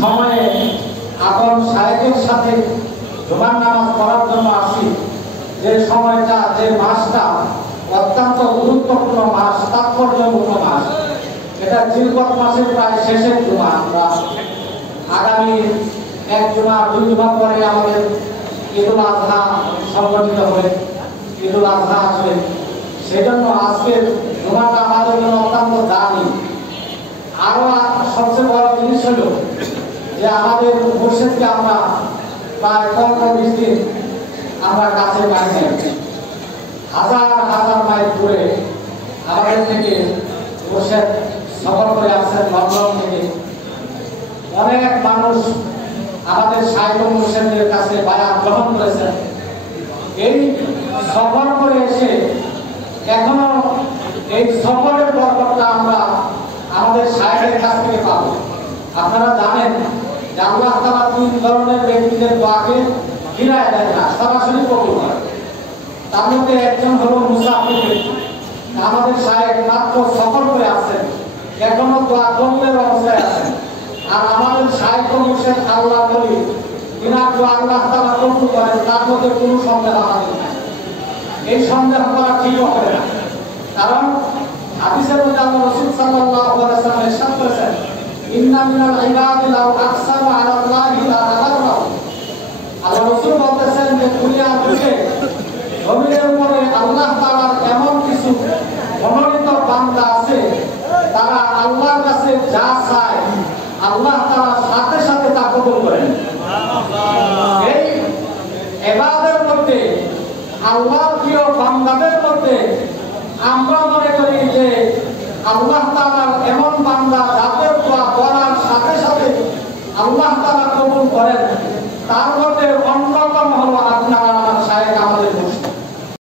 সময়ে আপন সাহেবের সাথে জুমার নামাজ পড়ার জন্য আসি, যে সময়টা, যে মাসটা অত্যন্ত গুরুত্বপূর্ণ মাস, তাৎপর্যপূর্ণ মাস, এটা জিলকত মাসের প্রায় শেষের জুমা। আমরা আগামী এক জুমা, দুই জুমা পরে আমাদের ঈদুল আজহা সংগঠিত হবে, ঈদুল আজহা আসবে। সেজন্য আজকের জুমাটা আমাদের জন্য অত্যন্ত দামি। আরো সবচেয়ে বড় জিনিস হলো যে আমাদের মুর্শিদকে আমরা প্রায় 15-20 দিন আমরা কাছে পাইনি। হাজার হাজার মাইল দূরে আমাদের থেকে মুর্শিদ সফর করে আসছেন লন্ডন থেকে। অনেক মানুষ আমাদের শাইখ মুর্শিদের কাছে বায়াত গ্রহণ করেছেন। এই সফর করে এসে এখনো এই সফরের বরকতটা আমরা আমাদের শাইখের কাছ থেকে পাবো। আপনারা জানেন যে আল্লাহ তাআলা 3 ধরনের ব্যক্তিদের দোয়াকে ফিরায় দেন না, সরাসরি কবুল করেন। তার মধ্যে একজন হলো মুসাফির ব্যক্তি। আমাদের শাইখ মাত্র সফর করে আসছেন, এখনো দোয়া কবুলের অবস্থায় আছেন। আর আমাদের শাইখ মুর্শিদ আল্লাহ বলি বিনার দোয়া আল্লাহ তাআলা কবুল করেন, তার মধ্যে কোনো সন্দেহ আমাদের নাই। এই সন্দেহ করা ঠিক হবে না, কারণ হাদিসের মধ্যে আল্লাহ রাসূল সাল্লাল্লাহু আলাইহি ওয়াসাল্লাম ইরশাদ করেছেন, ইন্না মিনাল ইবাদি লাউ আকসারু আলা আল্লাহি লা আবাররাহু। আল্লাহ রাসূল বলতেছেন যে দুনিয়ার বুকে জমিনের উপরে আল্লাহ তাআলার এমন কিছু মনোনীত বান্দা আছে, তারা আল্লাহর কাছে যা চায় আল্লাহ তাআলা সাথে সাথে তা কবুল করেন। এই ইবাদের মধ্যে, আল্লাহর প্রিয় বান্দাদের মধ্যে আমরা মনে করি যে আল্লাহ তাআলার এমন বান্দা যাদের দোয়া করার সাথে সাথে আল্লাহ তাআলা কবুল করেন, তার মধ্যে